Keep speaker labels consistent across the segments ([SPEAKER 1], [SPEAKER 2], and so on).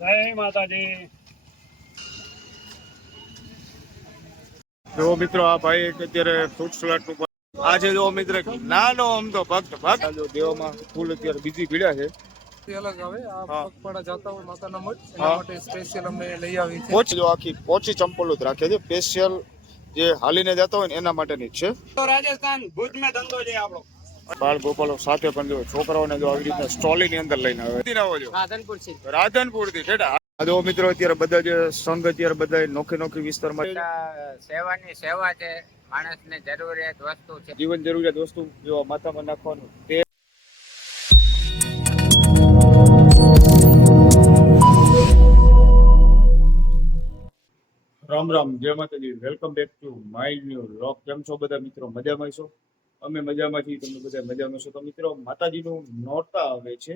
[SPEAKER 1] જય માતાજી.
[SPEAKER 2] જો મિત્રો આ ભાઈ એક અત્યારે ફ્રૂટ સલાડનું આજે જો મિત્ર નાનો અમદો ભક્ત ભક્ત. જો દેવામાં ફૂલ અત્યારે બીજી ભીડા છે.
[SPEAKER 3] તે અલગ આવે. આ. પગપાળા જતા હોય માતાના મઠ. એના માટે સ્પેશિયલ અમે લઈ આવી છે.
[SPEAKER 2] પોચી જો આખી પોચી ચંપલો જ રાખે છે. સ્પેશિયલ જે હાલીને જતા હોય ને એના માટેની છે.
[SPEAKER 1] તો રાજસ્થાન ભુજ મેં ધંધો છે આપણો.
[SPEAKER 2] બાળ ગોપાલો સાથે પણ જો છોકરાઓને જો આવી રીતના સ્ટોલી ની અંદર લઈને આવે.
[SPEAKER 1] રાધનપુર
[SPEAKER 2] રાધનપુરથી આ જો મિત્રો અત્યારે બધા જે સંઘ અત્યારે બધા નોખી નોખી વિસ્તારમાં
[SPEAKER 4] સેવાની સેવા છે માણસને જરૂરિયાત વસ્તુ છે.
[SPEAKER 2] જીવન જરૂરિયાત વસ્તુ જો માથામાં નાખવાનું તે રામ રામ જય Mataji. Welcome back to my new લોક કેમ છો બધા મિત્રો? મજામાં છો? અમે મજામાં છીએ તમે બધા મજામાં છો. તો મિત્રો, માતાજીનું નોરતા આવે છે.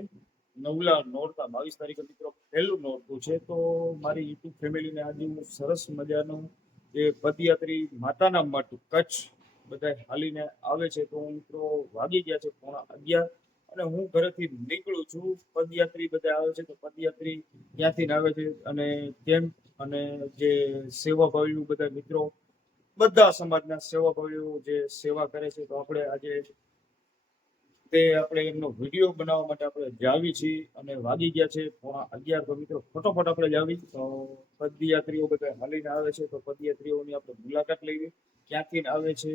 [SPEAKER 2] નવલા નોરતા, બાવીસ તારીખે મિત્રો પહેલું નોરતું છે. તો મારી યુટ્યુબ ફેમિલીને આજે હું સરસ મજાનું જે પદયાત્રી માતાના મઠ, કચ્છ બધા હાલીને આવે છે. તો મિત્રો વાગી ગયા છે પોણા અગિયાર અને હું ઘરેથી નીકળું છું. પદયાત્રી બધા આવે છે તો પદયાત્રી ક્યાંથી આવે છે. અને કેમ અને જે સેવાભાવીઓ બધા મિત્રો બધા સમાજના સેવાભાવીઓ જે સેવા કરે છે, તો આપણે આજે તે આપણે એમનો વીડિયો બનાવવા માટે આપણે જાવી છીએ અને વાગી ગયા છે. પણ અગિયાર તો મિત્રો ફટોફટ આપણે જાવી. તો પદયાત્રીઓ બધા હાલીને આવે છે, તો પદયાત્રીઓની આપણે મુલાકાત લઈએ. ક્યાંથી આવે છે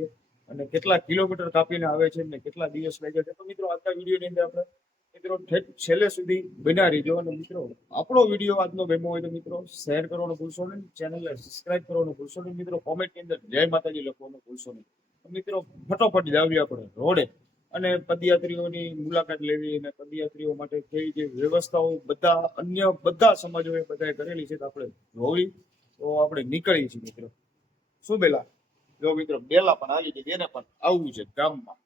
[SPEAKER 2] અને કેટલા કિલોમીટર કાપીને આવે છે અને કેટલા દિવસ લાગ્યા છે. તો મિત્રો, આજના વિડીયોની અંદર આપણે મિત્રો છેલ્લે સુધી બના રહીજો અને મિત્રો, આપણો વીડિયો આજનો ગમ્યો હોય તો મિત્રો, શેર કરવાનું ભૂલશો નહીં, ચેનલને સબસ્ક્રાઇબ કરવાનું ભૂલશો નહીં, મિત્રો, કોમેન્ટની અંદર જય માતાજી લખવાનું ભૂલશો નહીં. મિત્રો, ફટોફટ જાવી આપણે રોડે અને પદયાત્રીઓની મુલાકાત લેવી અને પદયાત્રીઓ માટે કેવી જે વ્યવસ્થાઓ બધા અન્ય બધા સમાજોએ બધાએ કરેલી છે તો આપણે જોવી તો આપણે નીકળીએ છીએ, મિત્રો. શું બેલા? જો મિત્રો, બેલા પણ આવી ગઈ એને પણ આવવું છે ગામમાં.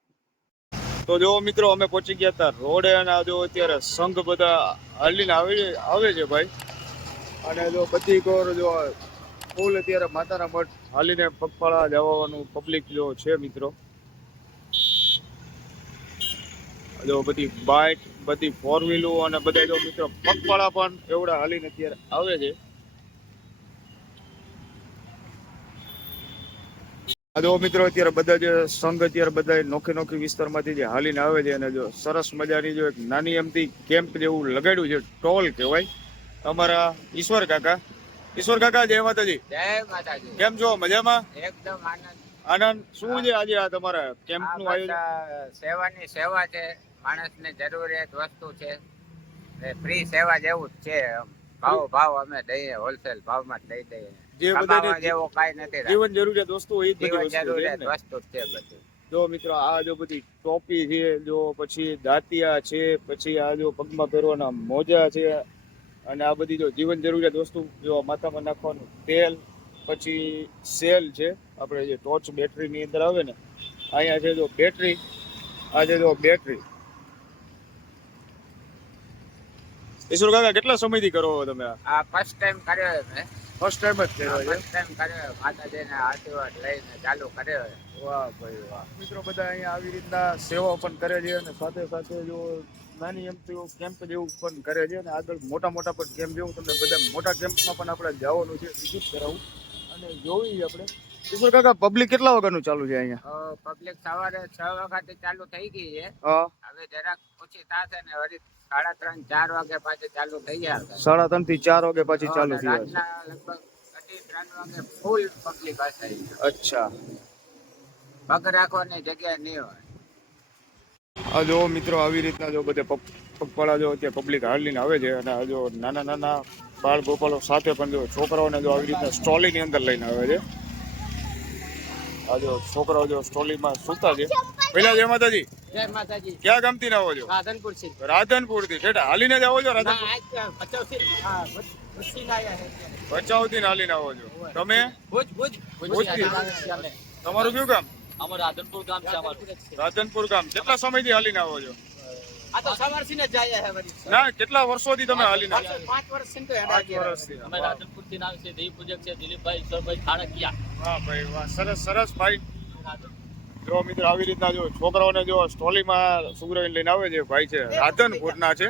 [SPEAKER 2] તો જો મિત્રો, અમે પહોંચી ગયા હતા રોડે અને જો અત્યારે સંઘ બધા હાલીને આવે આવે છે ભાઈ. અને જો બધી કોર જો ફૂલ અત્યારે માતાના મઠ હાલીને પગપાળા જવાનું પબ્લિક જો છે મિત્રો. જો બધી બાઇક બધી ફોર વ્હીલો અને બધા જો મિત્રો પગપાળા પણ એવડા હાલીને અત્યારે આવે છે. જો મિત્રો અત્યારે બધા જે સંઘ અત્યારે બધા નોખી નોખી વિસ્તારમાંથી જે હાલીને આવે છે અને જો સરસ મજાની જો એક નાની એમથી કેમ્પ જેવું લગાડ્યું છે ટોલ કહેવાય અમારા ઈશ્વર કાકા. ઈશ્વર કાકા જય માતાજી.
[SPEAKER 4] જય માતાજી.
[SPEAKER 2] કેમ છો? મજામાં?
[SPEAKER 4] એકદમ આનંદ.
[SPEAKER 2] આનંદ? શું છે આજે આ તમારા કેમ્પનું આયોજન?
[SPEAKER 4] સેવાની સેવા છે માણસને જરૂરિયાત વસ્તુ છે ફ્રી સેવા જેવું જ છે ભાવ ભાવ અમે દઈએ હોલસેલ ભાવમાં જ દઈ દઈએ.
[SPEAKER 2] જે બધાને
[SPEAKER 4] જેવું કાંઈ નથી
[SPEAKER 2] જીવન જરૂરિયાત વસ્તુ એ જ બધી વસ્તુ છે
[SPEAKER 4] જ છે બધી.
[SPEAKER 2] જો મિત્રો આ જો બધી ટોપી છે જો પછી દાંતિયા છે પછી આ જો પગમાં પહેરવાના મોજા છે અને આ બધી જો જીવન જરૂરિયાત વસ્તુ જો માથામાં નાખવાનું તેલ પછી સેલ છે આપણે જે ટોર્ચ બેટરીની અંદર આવે ને અહીંયા છે જો બેટરી આ છે જો બેટરી. ઈશ્વર કાકા કેટલા સમયથી કરો તમે આ?
[SPEAKER 4] આ ફર્સ્ટ ટાઈમ કર્યો મેં.
[SPEAKER 2] ફર્સ્ટ ટાઈમ જ કર્યો છે.
[SPEAKER 4] ફર્સ્ટ ટાઈમ કર્યો. માતાજીના આશીર્વાદ લઈને ચાલુ કર્યો
[SPEAKER 2] વાહ ભાઈ વાહ. મિત્રો બધા અહીંયા આવી રીતના સેવા પણ કરે છે અને સાથે સાથે જો નાની એમથી કેમ્પ જેવું પણ કરે છે અને આગળ મોટા મોટા પણ કેમ્પ જેવું. તમને બધા મોટા કેમ્પમાં પણ આપણે જવાનું છે. વિઝિટ કરાવું. અને જોઈ આપણે ઈશ્વર કાકા પબ્લિક કેટલા વાગ્યાનું ચાલુ છે અહીંયા?
[SPEAKER 4] પબ્લિક સવારે છ વાગ્યાથી ચાલુ થઈ ગઈ છે.
[SPEAKER 2] હા.
[SPEAKER 4] હવે જરાક ઓછી થશે ને વળી સાડા ત્રણ ચાર વાગે પાછી ચાલુ થઈ જાય
[SPEAKER 2] સાડા ત્રણથી ચાર વાગે પાછી ચાલુ થઈ જાય
[SPEAKER 4] લગભગ ત્રણ વાગે ફૂલ પબ્લિક હશે.
[SPEAKER 2] અચ્છા.
[SPEAKER 4] પગ રાખવાની જગ્યા નહીં હોય.
[SPEAKER 2] આ જો મિત્રો આવી રીતના જો બધે પગ પગપાળા જો અત્યારે પબ્લિક હાલીને આવે છે અને જો નાના નાના બાળ ગોપાલો સાથે પણ જો છોકરાઓને જો આવી રીતના સ્ટોલીની અંદર લઈને આવે છે. આ જો છોકરાઓ જો સ્ટોલીમાં સૂતા છે. પેલા જય માતાજી.
[SPEAKER 1] જય માતાજી.
[SPEAKER 2] ક્યાં ગામથી ના આવો છો? રાધનપુરથી રાધનપુરથી ઠેઠા હાલીને જ આવો છો રાધનપુર? ભચાઉ થી હાલીને આવો છો. તમે?
[SPEAKER 1] ભુજ ભુજ?
[SPEAKER 2] તમારું કયું ગામ?
[SPEAKER 1] અમારું રાધનપુર ગામ છે અમારું.
[SPEAKER 2] રાધનપુર ગામ. કેટલા સમયથી હાલીને આવો છો?
[SPEAKER 1] આ તો સવારથી ને જાય હે વળી.
[SPEAKER 2] ના કેટલા વર્ષોથી તમે હાલીને
[SPEAKER 1] પાંચ વર્ષથી તો
[SPEAKER 2] પાંચ વર્ષથી
[SPEAKER 5] અમે રાધનપુરથી નામ છે દેવી પૂજક છે દિલીપભાઈ
[SPEAKER 2] વાહ ભાઈ વાહ સરસ સરસ ભાઈ. જો મિત્રો આવી રીતના જો છોકરાઓને જો સ્ટોલીમાં સુગરાવીને લઈને આવે છે ભાઈ છે રાધનપુરના છે.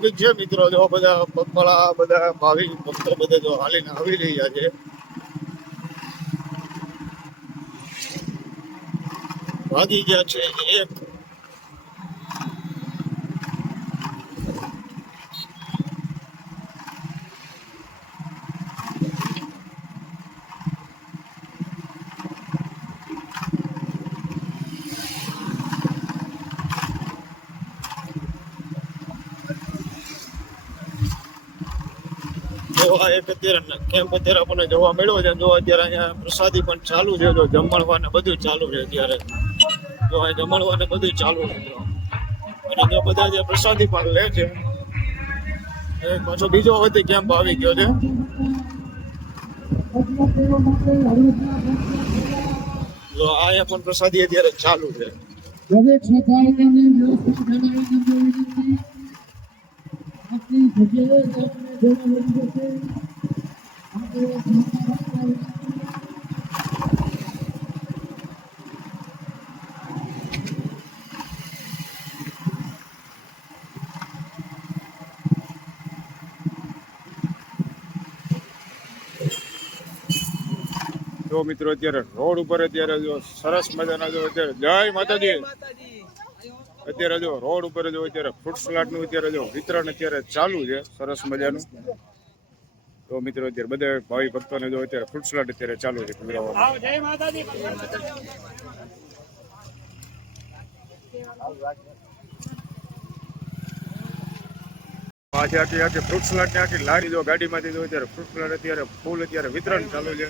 [SPEAKER 2] ટ્રાફિક છે મિત્રો. જો બધા પગપાળા બધા ભાવિક ભક્તો બધા જો હાલીને આવી રહ્યા છે. ભાગી ગયા છે એક જોવા એક અત્યારે કેમ્પ અત્યારે આપણને જોવા મળ્યો છે. જો અત્યારે અહીંયા પ્રસાદી પણ ચાલુ છે. જો જમણવાને બધું ચાલુ છે અત્યારે. જો અહીં જમણવાને બધું ચાલુ છે. અને જો બધા જે પ્રસાદી પણ લે છે, એ પાછો બીજો વખતે કેમ્પ આવી ગયો છે. જો અહીંયા પણ પ્રસાદી અત્યારે ચાલુ છે.
[SPEAKER 6] દરેક શ્રદ્ધાળુઓને
[SPEAKER 2] જો મિત્રો અત્યારે રોડ ઉપર અત્યારે જો સરસ મજાના જો અત્યારે. જય માતાજી. અત્યારે જો રોડ ઉપર જો અત્યારે ફ્રૂટ સલાડનું અત્યારે જો વિતરણ અત્યારે ચાલુ છે સરસ મજાનું. તો મિત્રો અત્યારે બધા ભાવિ ભક્તોને જો અત્યારે ફ્રૂટ સલાડ અત્યારે ચાલુ છે આજે આખી આખી ફ્રૂટ સલાડની આખી લારી જો ગાડીમાંથી જો અત્યારે ફ્રૂટ સલાડ અત્યારે ફૂલ અત્યારે વિતરણ ચાલુ છે.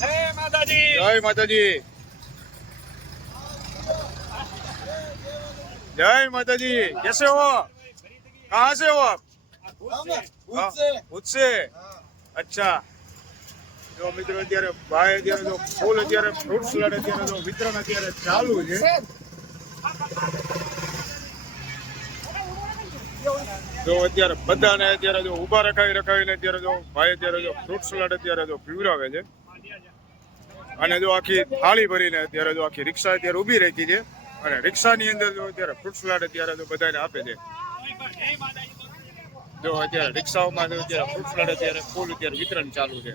[SPEAKER 2] જય માતાજી. જય માતાજી. कैसे हो कहाँ से हो आप ઉત્સે અચ્છા જો મિત્રો અત્યારે ભાઈ અત્યારે જો ફૂલ અત્યારે ફ્રૂટ સલાડ અત્યારે જો વિતરણ અત્યારે ચાલુ છે જો અત્યારે બધાને અત્યારે જો ઊભા રખાવી રખાવીને અત્યારે જો ભાઈ અત્યારે જો ફ્રૂટ સલાડ અત્યારે જો પીવડાવે છે અને જો આખી થાળી ભરીને અત્યારે જો આખી રિક્ષા અત્યારે ઊભી રાખી છે અને રિક્ષાની અંદર જો અત્યારે ફ્રૂટ સલાડ અત્યારે તો બધાને આપે છે. જો અત્યારે રિક્ષાઓમાં તો અત્યારે ફ્રૂટ સલાડ અત્યારે ફૂલ અત્યારે વિતરણ ચાલુ છે.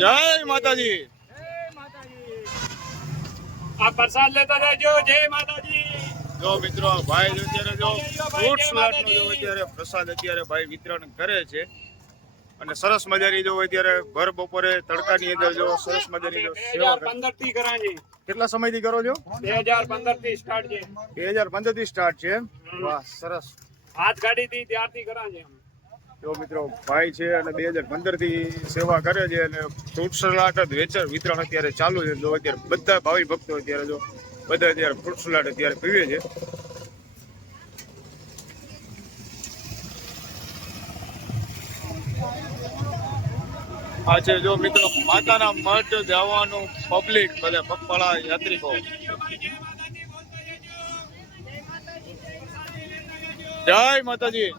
[SPEAKER 2] જય માતાજી.
[SPEAKER 7] આ પ્રસાદ લેતા જજો જય માતાજી.
[SPEAKER 2] જો મિત્રો ભાઈ અત્યારે જો ફ્રૂટ સલાડ નો જો અત્યારે પ્રસાદ અત્યારે ભાઈ વિતરણ કરે છે. અને સરસ મજાની જો અત્યારે ભર બપોરે તડકાની અંદર જો સરસ મજાની જો સેવા
[SPEAKER 7] થી કરાજી.
[SPEAKER 2] કેટલા સમયથી કરો છો?
[SPEAKER 7] બે હજાર પંદરથી સ્ટાર્ટ છે.
[SPEAKER 2] બે હજાર પંદરથી સ્ટાર્ટ છે વાહ સરસ.
[SPEAKER 7] હાથ ગાડી થી ત્યારથી કરાજે
[SPEAKER 2] જો મિત્રો ભાઈ છે અને બે હજાર પંદરથી સેવા કરે છે અને ફ્રૂટ સલાડ વેચાણ વિતરણ અત્યારે ચાલુ છે. જો અત્યારે બધા ભાવિ ભક્તો અત્યારે જો બધા અત્યારે ફ્રૂટ સલાડ અત્યારે પીવે છે. આ છે જો મિત્રો માતાના મઠ જવાનું પબ્લિક બધા પગપાળા યાત્રિકો. જય માતાજી.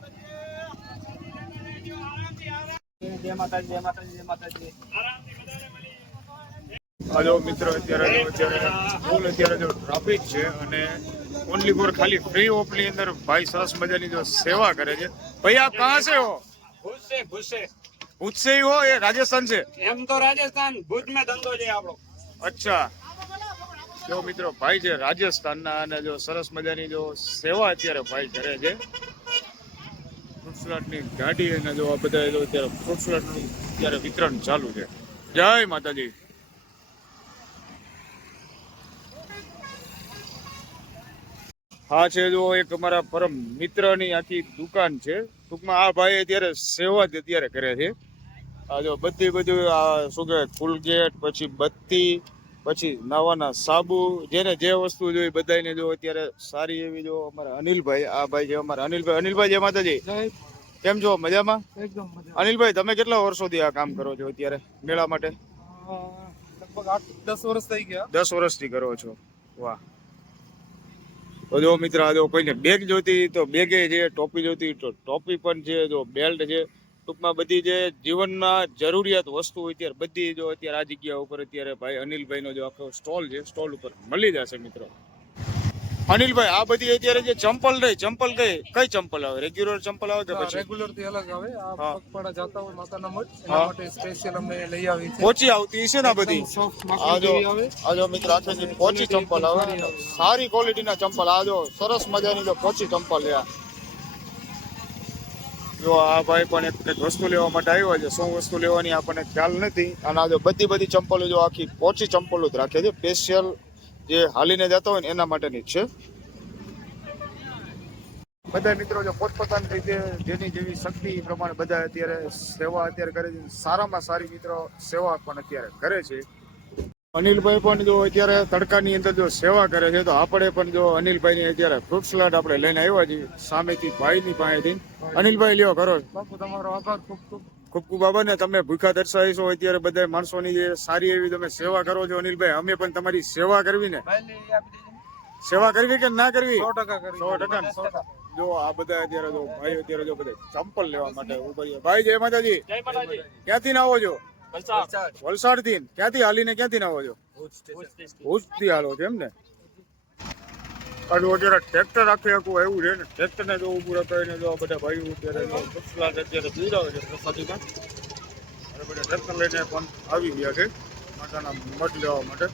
[SPEAKER 1] જય માતાજી જય માતાજી જય માતાજી
[SPEAKER 2] હલો મિત્રો અત્યારે જો અત્યારે ફૂલ અત્યારે જો ટ્રાફિક છે અને ઓનલી ફોર ખાલી ફ્રી ઓફની અંદર ભાઈ સરસ મજાની જો સેવા કરે છે. ભાઈ આપ કહા
[SPEAKER 7] છે
[SPEAKER 2] ઉત્સવી હો એ રાજસ્થાન છે?
[SPEAKER 7] એમ તો રાજસ્થાન ભુજમાં ધંધો છે આપણો.
[SPEAKER 2] અચ્છા. જો મિત્રો ભાઈ છે રાજસ્થાનના અને જો સરસ મજાની જો સેવા અત્યારે ભાઈ કરે છે ફ્રૂટસલાટની ગાડી અને જો આ બધા જો અત્યારે ફ્રૂટસલાટનું અત્યારે વિતરણ ચાલુ છે. જય માતાજી. હા છે જો એક અમારા પરમ મિત્રની આખી દુકાન છે. ટૂંકમાં આ ભાઈ અત્યારે સેવા જ અત્યારે કરે છે. આ જો બધી બધું આ શું કહેવાય કોલગેટ પછી બત્તી પછી નાવાના સાબુ જેને જે વસ્તુ જોઈ બધાને જો અત્યારે સારી એવી જો અમારા અનિલભાઈ આ ભાઈ જે અમારા અનિલભાઈ. અનિલભાઈ જય માતાજી. કેમ છો? મજામાં?
[SPEAKER 3] એકદમ
[SPEAKER 2] અનિલભાઈ તમે કેટલા વર્ષોથી આ કામ કરો છો અત્યારે મેળા માટે?
[SPEAKER 3] લગભગ આઠ દસ વર્ષ થઈ ગયા.
[SPEAKER 2] દસ વર્ષથી કરો છો. વાહ. તો જો મિત્ર જો કોઈને બેગ જોતી તો બેગે છે ટોપી જોતી તો ટોપી પણ છે, જો બેલ્ટ છે. ટૂંકમાં બધી જે જીવનમાં જરૂરિયાત વસ્તુ હોય ત્યારે બધી જો અત્યારે આ જગ્યા ઉપર અત્યારે ભાઈ અનિલભાઈનો જો આખો સ્ટોલ છે સ્ટોલ ઉપર મળી જશે મિત્રો. અનિલભાઈ આ બધી અત્યારે જે ચંપલ રહી ચંપલ કઈ કઈ ચંપલ આવે? રેગ્યુલર ચંપલ આવે કે પછી?
[SPEAKER 3] રેગ્યુલરથી અલગ આવે. આ પગપાળા જાતા હોય માતાના મઠ એના માટે સ્પેશિયલ અમે લઈ આવી છે.
[SPEAKER 2] પોચી આવતી છે ને બધી? આ જો આ જો મિત્ર આખે જે પોચી ચંપલ આવે. સારી ક્વોલિટીના ચંપલ. આ જો સરસ મજાની જો પોચી ચંપલ લ્યા જો આ ભાઈ પણ એક કંઈક વસ્તુ લેવા માટે આવ્યો છે. શું વસ્તુ લેવાની આપણને ખ્યાલ નથી. અને આ જો બધી બધી ચંપલો જો આખી પોચી ચંપલો જ રાખે છે. સ્પેશિયલ જે હાલીને જતા હોય ને એના માટેની જ છે. બધા મિત્રો જે પોતપોતાની રીતે જેની જેવી શક્તિ પ્રમાણે બધા અત્યારે સેવા અત્યારે કરે છે. સારામાં સારી મિત્રો સેવા પણ અત્યારે કરે છે. અનિલભાઈ પણ જો અત્યારે તડકાની અંદર જો સેવા કરે છે તો આપણે પણ જો અનિલભાઈની અત્યારે ફ્રૂટ સલાડ આપણે લઈને આવ્યા છીએ સામેથી ભાઈની પાસેથી. અનિલભાઈ લ્યો કરો
[SPEAKER 3] બાપુ તમારો આભાર ખૂબ ખૂબ.
[SPEAKER 2] ખૂબ ખૂબ ને તમે ભૂખા દર્શાવીશો અત્યારે બધા માણસોની સારી એવી તમે સેવા કરો છો અનિલભાઈ અમે પણ તમારી સેવા કરવી ને? સેવા કરવી કે ના કરવી?
[SPEAKER 3] સો ટકા?
[SPEAKER 2] જો આ બધા અત્યારે જો ભાઈ અત્યારે જો બધા ચંપલ લેવા માટે ઊભા ભાઈ જય માતાજી. ક્યાંથી ના આવો છો?
[SPEAKER 1] વલસાડ.
[SPEAKER 2] વલસાડથી ક્યાંથી હાલીને ક્યાંથી ના આવો છો? ભુજથી હાલો છો એમ ને? અને અત્યારે ટ્રેક્ટર આખી આખું એવું છે ને? ટ્રેક્ટર ને જો ઉભું રખાઈને જો બધા ભાઈઓ અત્યારે અત્યારે પીવડાવે છે પ્રસાદીમાં અને બધા ટ્રેક્ટર લઈને પણ આવી ગયા છે માતાના મઠ લેવા માટે.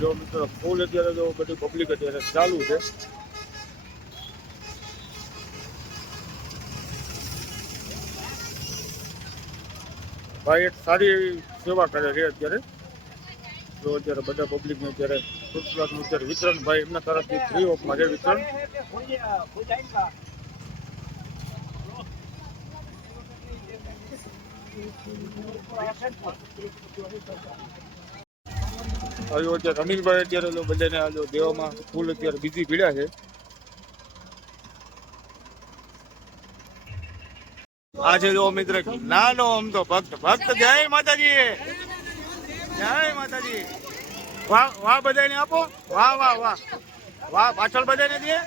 [SPEAKER 2] જો મિત્રો, ફૂલ અત્યારે જો બધી પબ્લિક અત્યારે ચાલુ છે. ભાઈ એક સારી એવી સેવા કરે છે અત્યારે. જો અત્યારે બધા પબ્લિક ને અત્યારે ફૂટલાટનું અત્યારે વિતરણ ભાઈ એમના તરફથી ફ્રી ઓફમાં છે વિતરણ. હવે અત્યારે અનિલભાઈ અત્યારે બધાને આ જો દેવામાં ફૂલ અત્યારે બીજી પીડ્યા છે. આ છે જો મિત્ર નાનો આમ તો ભક્ત ભક્ત જય માતાજી. જય માતાજી. વાહ વાહ બધાને આપો. વાહ વાહ વાહ. વાહ પાછળ બધાને દે.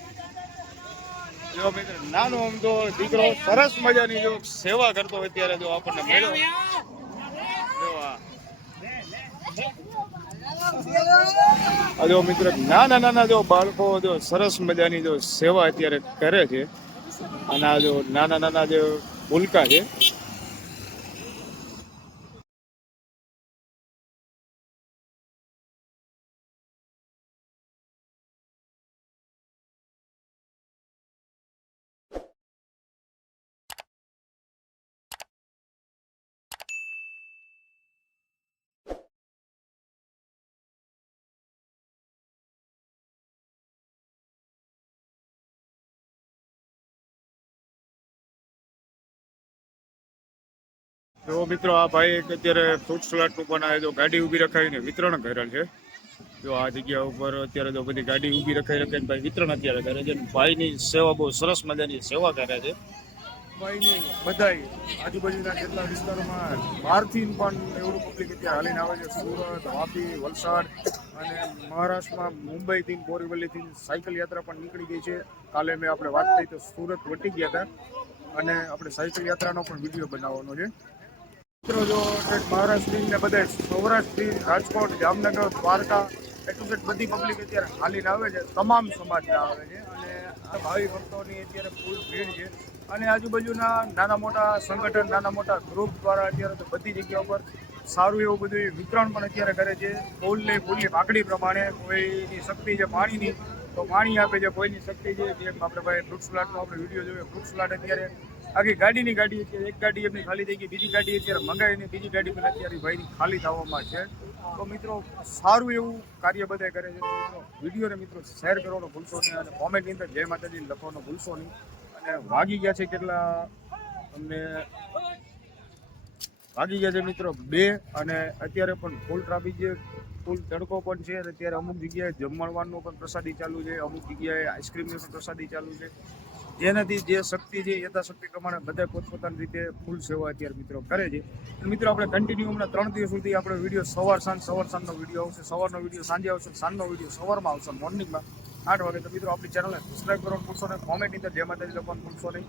[SPEAKER 2] જો મિત્ર નાનો આમ તો દીકરો સરસ મજાની જો સેવા કરતો હોય ત્યારે જો આપણને મળ્યો જો આ જો મિત્ર નાના નાના જો બાળકો જો સરસ મજાની જો સેવા અત્યારે કરે છે. અને આ જો નાના નાના જે ઉલ્કા છે તો મિત્રો આ ભાઈ એક અત્યારે ફ્રૂટ સલાડનું આ જો ગાડી ઊભી રખાવીને વિતરણ કરેલ છે. જો આ જગ્યા ઉપર અત્યારે જો બધી ગાડી ઊભી રખાઈ રખાઈને ભાઈ વિતરણ અત્યારે કરે છે ભાઈની સેવા બહુ સરસ મજાની સેવા કરે છે. ભાઈ નહીં બધાય આજુબાજુના જેટલા વિસ્તારોમાં બહારથી પણ એવું પબ્લિક ત્યાં હાલીને આવે છે. સુરત, વાપી, વલસાડ અને મહારાષ્ટ્રમાં મુંબઈથી બોરીવલીથી સાયકલ યાત્રા પણ નીકળી ગઈ છે. કાલે મેં આપણે વાત થઈ તો સુરત વટી ગયા હતા અને આપણે સાયકલ યાત્રાનો પણ વીડિયો બનાવવાનો છે. મિત્રો, જો મહારાષ્ટ્રની બધા સૌરાષ્ટ્રથી રાજકોટ, જામનગર, દ્વારકા એટલું સેટ બધી પબ્લિક અત્યારે હાલીને આવે છે, તમામ સમાજના આવે છે. અને ભાવિ ભક્તોની અત્યારે ફૂલ ભીડ છે. અને આજુબાજુના નાના મોટા સંગઠન, નાના મોટા ગ્રુપ દ્વારા અત્યારે તો બધી જગ્યા ઉપર સારું એવું બધું વિતરણ પણ અત્યારે કરે છે. ફૂલની ફૂલની પાકડી પ્રમાણે કોઈની શક્તિ છે પાણીની તો પાણી આપે છે કોઈની શક્તિ છે. જેમ આપણે ભાઈ વૃક્ષ સલાડનો આપણે વીડિયો જોયો, વૃક્ષ સલાડ અત્યારે આખી ગાડીની ગાડી અત્યારે, એક ગાડી એમની ખાલી થઈ ગઈ, બીજી ગાડી અત્યારે મંગાવીને બીજી ગાડી પણ અત્યારે ભાઈની ખાલી થવામાં છે. તો મિત્રો, સારું એવું કાર્ય બધા કરે છે. મિત્રો, વિડીયોને મિત્રો શેર કરવાનો ભૂલશો નહીં અને કોમેન્ટની અંદર જય માતાજી લખવાનો ભૂલશો નહીં. અને વાગી ગયા છે કેટલા? અમને વાગી ગયા છે મિત્રો બે અને અત્યારે પણ ફૂલ ટ્રાફિક છે. ફૂલ તડકો પણ છે અને અત્યારે અમુક જગ્યાએ જમણવાનું પણ પ્રસાદી ચાલુ છે. અમુક જગ્યાએ આઈસ્ક્રીમની પણ પ્રસાદી ચાલુ છે. જેનાથી જે શક્તિ છે, યથાશક્તિ પ્રમાણે બધા પોતપોતાની રીતે ફૂલ સેવા અત્યારે મિત્રો કરે છે. મિત્રો, આપણે કન્ટિન્યુ હમણાં ત્રણ દિવસ સુધી આપણે વીડિયો સવાર સાંજ, સવાર સાંજનો વીડિયો આવશે. સવારનો વીડિયો સાંજે આવશે, સાંજનો વીડિયો સવારમાં આવશે મોર્નિંગમાં આઠ વાગે. તો મિત્રો, આપણી ચેનલને સબસ્ક્રાઈબ કરવાનું ભૂલશો નહીં કોમેન્ટની અંદર જય માતાજી લખવાનું ભૂલશો નહીં.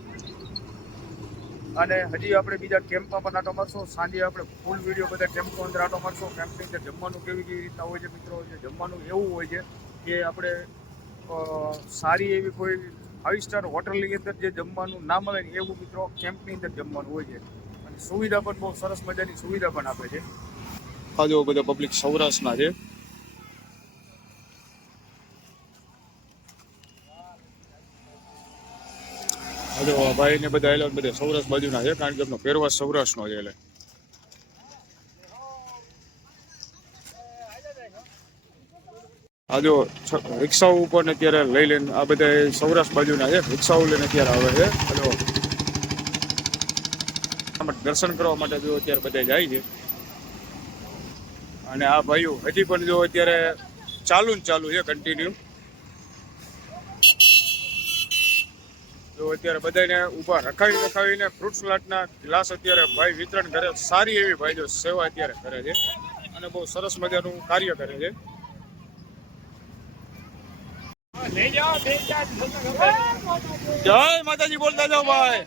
[SPEAKER 2] અને હજી આપણે બીજા કેમ્પમાં પણ આટો મારશો. સાંજે આપણે ફૂલ વીડિયો બધા કેમ્પની અંદર આટો મારશો. કેમ્પની અંદર જમવાનું કેવી કેવી રીતના હોય છે મિત્રો? જે જમવાનું એવું હોય છે કે આપણે સારી એવી કોઈ ફાઇવ સ્ટાર હોટલની અંદર જે જમવાનું ના મળે ને એવું મિત્રો કેમ્પની અંદર જમવાનું હોય છે. અને સુવિધા પણ બહુ સરસ મજાની સુવિધા પણ આપે છે. આ જો બધા પબ્લિક સૌરાષ્ટ્રના છે. ભાઈ ને બધા એલા બધા સૌરાષ્ટ્ર બાજુના છે, કારણ કે એમનો પહેરવાશ સૌરાષ્ટ્રનો છે એટલે. આ જો રિક્ષાઓ ને અત્યારે લઈ લઈને આ બધા સૌરાષ્ટ્ર બાજુના છે. રિક્ષાઓ લઈને અત્યારે આવે છે. દર્શન કરવા માટે જો અત્યારે બધા જાય છે. અને આ ભાઈઓ હજી પણ જો અત્યારે ચાલુ ને ચાલુ છે કન્ટિન્યુ જો અત્યારે બધાને ઊભા રખાવી રખાવીને ફ્રૂટ સલાડના ગ્લાસ અત્યારે ભાઈ વિતરણ કરે સારી એવી ભાઈ જો સેવા અત્યારે કરે છે. અને બહુ સરસ મજાનું કાર્ય કરે છે
[SPEAKER 7] લઈ જાઓ બે ચાર
[SPEAKER 2] જય માતાજી બોલતા જાઓ ભાઈ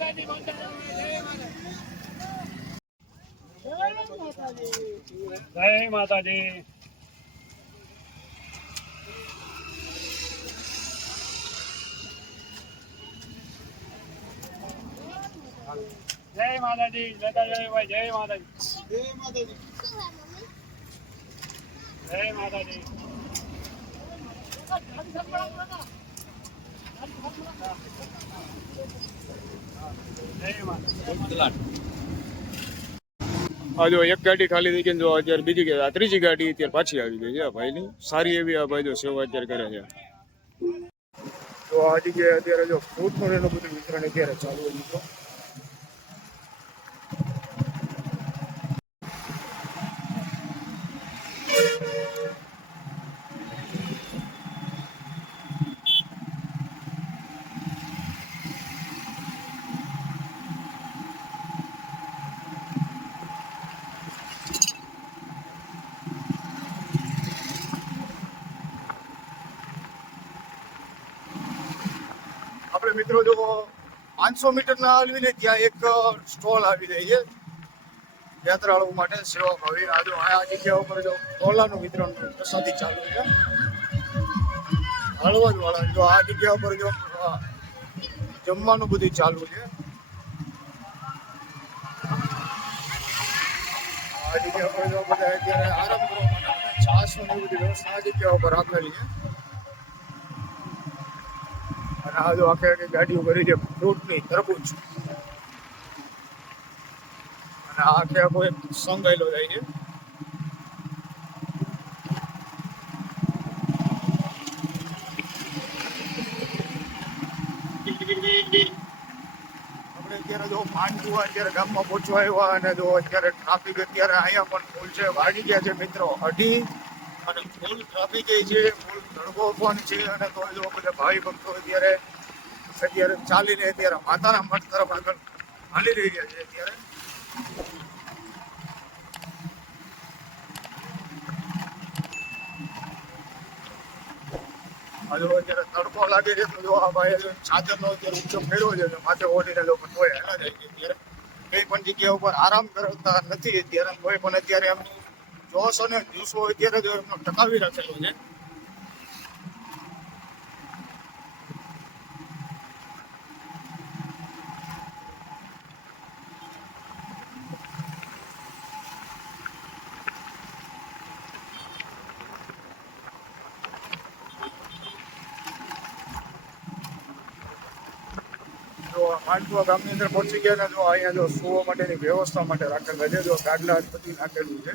[SPEAKER 7] જય માતાજી જય માતાજી જય જય ભાઈ જય માતાજી જય માતાજી જય માતાજી
[SPEAKER 2] આ જો એક ગાડી ખાલી થઈ ગઈ જો અત્યારે બીજી ગઈ ત્રીજી ગાડી અત્યારે પાછી આવી ગઈ છે ભાઈ ભાઈની. સારી એવી આ ભાઈ જો સેવા અત્યારે કરે છે. તો આ જગ્યાએ અત્યારે જો ફૂડનું બધું વિતરણ અત્યારે ચાલુ હોય મિત્રો આપણે મિત્રો જો પાંચસો મીટરના આવીને ત્યાં એક સ્ટોલ આવી જાય છે. યાત્રાળુઓ માટે સેવા ભાવી આ આ જગ્યા ઉપર જો ટોલાનું વિતરણ પ્રસાદી ચાલુ છે. હળવદ વાળા જો આ જગ્યા ઉપર જો જમવાનું બધું ચાલુ છે. આ જગ્યા ઉપર જો બધા અત્યારે આરામ કરવા માટે છાસની બધી વ્યવસ્થા આ જગ્યા ઉપર આપેલી છે. આ જો આખે આખી ગાડીઓ ભરી છે ફ્રૂટની તરબૂચ. અને આ આખે આખો એક સંઘ આયલો જાય છે. આપણે અત્યારે જો માંડવા અત્યારે ગામમાં પહોંચવા આવ્યા અને જો અત્યારે ટ્રાફિક અત્યારે અહીંયા પણ ફૂલ છે. વાગી ગયા છે મિત્રો અઢી. અને ફૂલ ટ્રાફિક છે ફૂલ તડકો પણ છે અને તો જો બધા ભાઈ ભક્તો અત્યારે અત્યારે ચાલીને અત્યારે માતાના મઠ તરફ આગળ હાલી રહ્યા છે અત્યારે. હજુ અત્યારે તડકો લાગે છે તો જો આ ભાઈ ચાદરનો અત્યારે ઉપયોગ ફેરવો છે માથે ઓઢીને લોકો ધોયા હેલા જાય છે અત્યારે. કઈ પણ જગ્યા ઉપર આરામ કરતા નથી અત્યારે, કોઈ પણ અત્યારે એમ જોશ અને જુસ્સો અત્યારે જો એમનો ટકાવી રાખેલો છે. જો માંડવા ગામની અંદર પહોંચી ગયા ને જો અહીંયા જો સુવા માટેની વ્યવસ્થા માટે રાખેલા છે, જો ગાડલા બધી નાખેલું છે.